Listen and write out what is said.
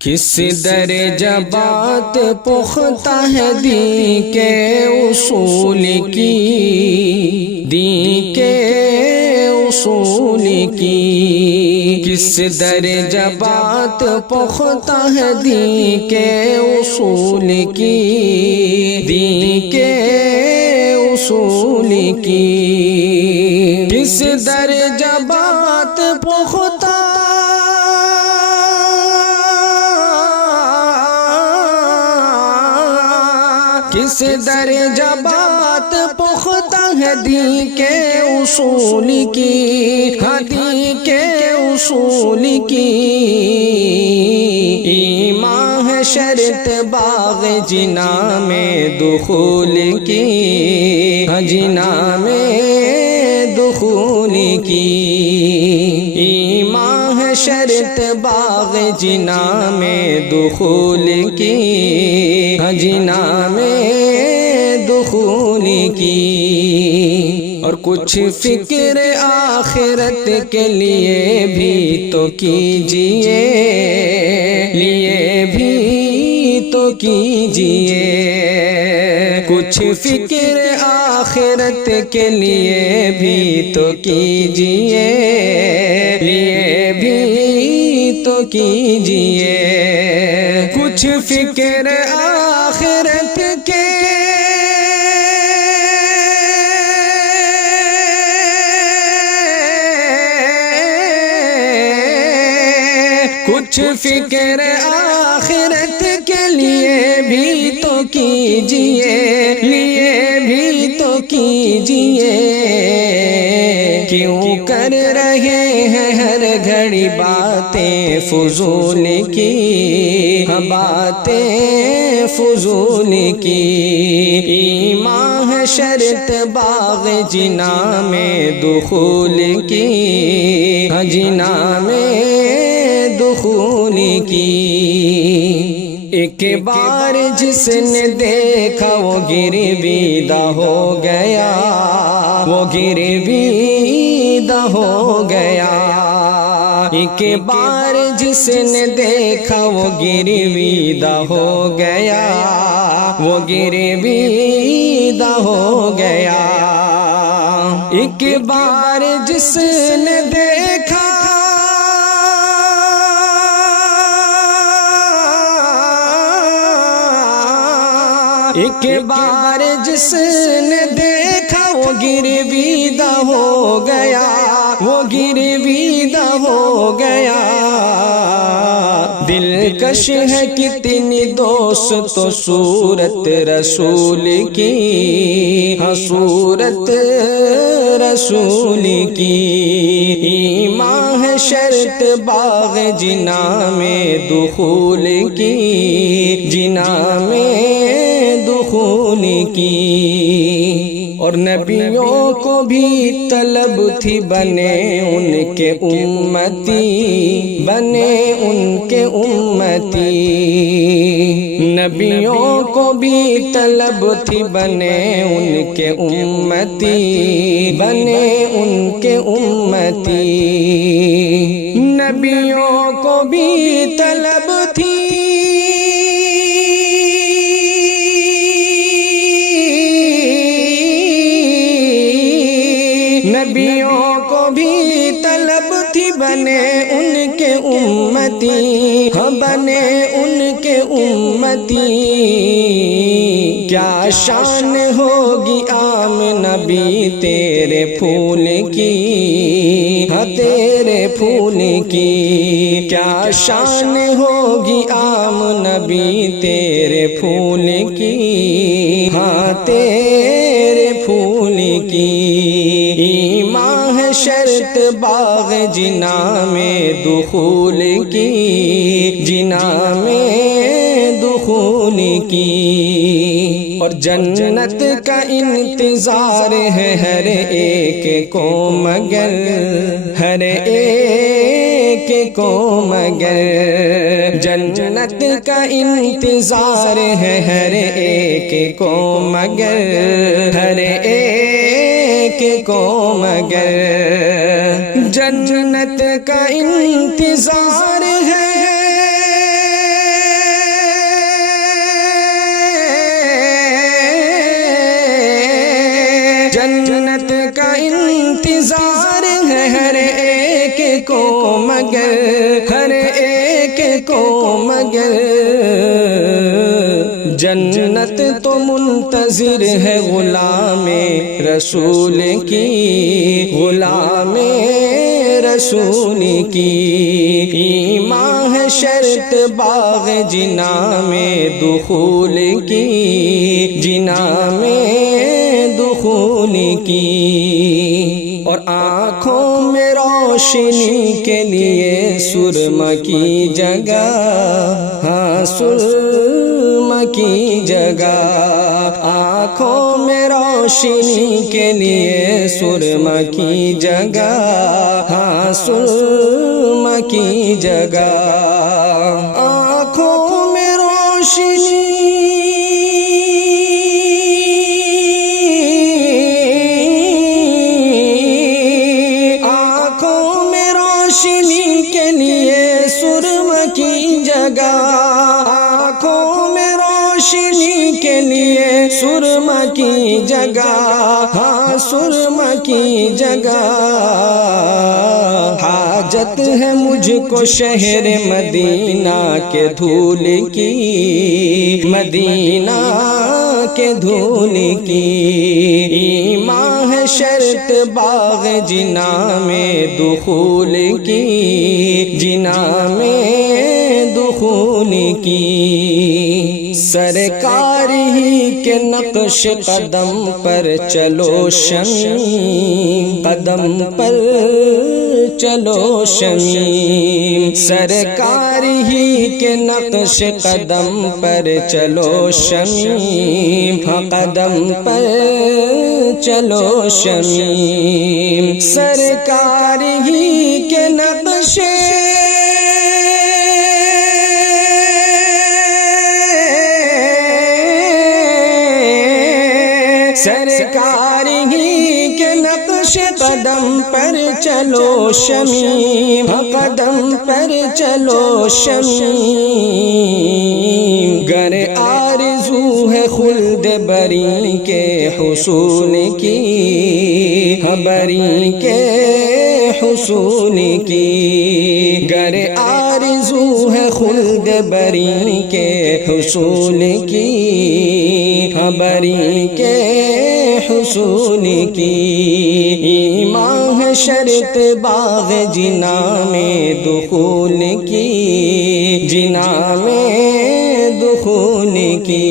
کس درجہ بات پختہ ہے دین کے اصول کی، دین کے اصول کی، کس درجہ بات پختہ ہے دین کے اصول کی، دین کے اصول کی، کس درجہ بات پختہ کس درجہ بات پختہ ہے دین کے اصول کی، دین کے اصول کی، ایمان ہے شرط باغ جنا میں دخول کی، جنا میں دخول کی، ایمان ہے شرط باغ جنا میں دخول کی، جنا میں دخول کی، اور کچھ فکر آخرت کے لیے بھی تو کیجئے، لیے بھی تو کیجئے، کچھ فکر آخرت کے لیے بھی تو کیجئے، لیے بھی تو کیجئے، کچھ فکر آخرت کے کچھ فکر آخرت کے لیے بھی تو کیجئے، لیے بھی تو کیجئے، کیوں کر رہے ہیں ہر گھڑی باتیں فضول کی، باتیں فضول کی، ایمان ہے شرط باغ جنا میں دخول کی، جنا میں دخول کی، ایک بار جس نے دیکھا وہ گرویدہ ہو گیا، وہ گرویدہ ہو گیا، ایک بار جس نے دیکھا وہ گرویدہ ہو گیا، وہ گرویدہ ہو گیا، ایک بار جس نے دیکھا ایک بار جس نے دیکھا وہ گرویدہ ہو گیا، وہ گرویدہ ہو گیا، دلکش ہے کتنی دوست تو صورت رسول کی، صورت رسول کی، ایمان ہے شرط باغ جنا میں دخول کی، جنا میں دخول کی، اور نبیوں کو بھی طلب تھی بنے ان کے امتی، بنے ان کے امتی، نبیوں کو بھی طلب تھی بنے ان کے امتی، بنے ان کے امتی، نبیوں کو بھی طلب تھی نبیوں کو بھی طلب تھی بنے ان کے امتی، بنے ان کے امتی، کیا شان ہوگی عام نبی تیرے پھول کی، تیرے پھول کی، کیا شان ہوگی عام نبی تیرے پھول کی، تیرے پھول کی، ایمان ہے شرط باغ جنا میں دخول کی، جنا میں دخول کی، اور جنت کا انتظار ہے ہر ایک کو مگر، ہر ایک کو مگر، جنت کا انتظار ہے ہر ایک کو مگر، ہر ایک کو مگر، جنت کا انتظار ہے کو مگر، ہر ایک کو مگر جنت تو منتظر ہے غلام رسول کی، غلام رسول کی۔ ایمان ہے شرط باغ جنا میں دخول کی، جنا میں دخول کی۔ اور آنکھوں میں روشنی کے لیے سرما کی جگہ، ہاں سرما کی جگہ۔ آنکھوں میں روشنی کے لیے سرما کی جگہ، ہاں سرما کی جگہ۔ آنکھوں میں روشنی کے لیے سرما کی جگہ، آنکھوں میں روشنی کے لیے سرما کی جگہ، ہاں سرما کی جگہ۔ حاجت ہے مجھ کو شہر مدینہ کے دھول کی، مدینہ کے دھول کی۔ ایمان ہے شرط باغ جنا میں دخول کی، جنا میں دخول کی۔ سرکار ہی کے نقش قدم پر چلو شمیم، قدم پر چلو شمیم۔ سرکار ہی کے نقش قدم پر چلو شمیم، ہاں قدم پر چلو شمیم۔ سرکار ہی کے نقش سرکار ہی کے نقش قدم پر چلو شمیم، قدم پر چلو شمیم۔ گر آرزو ہے خلد بری کے حصول کی، بری کے حصول کی۔ گر آرزو ہے خلد بری کے حصول کی، بری کے حصول کی۔ ایمان ہے شرط باغ جنا میں دخول کی، جنا میں دخول کی۔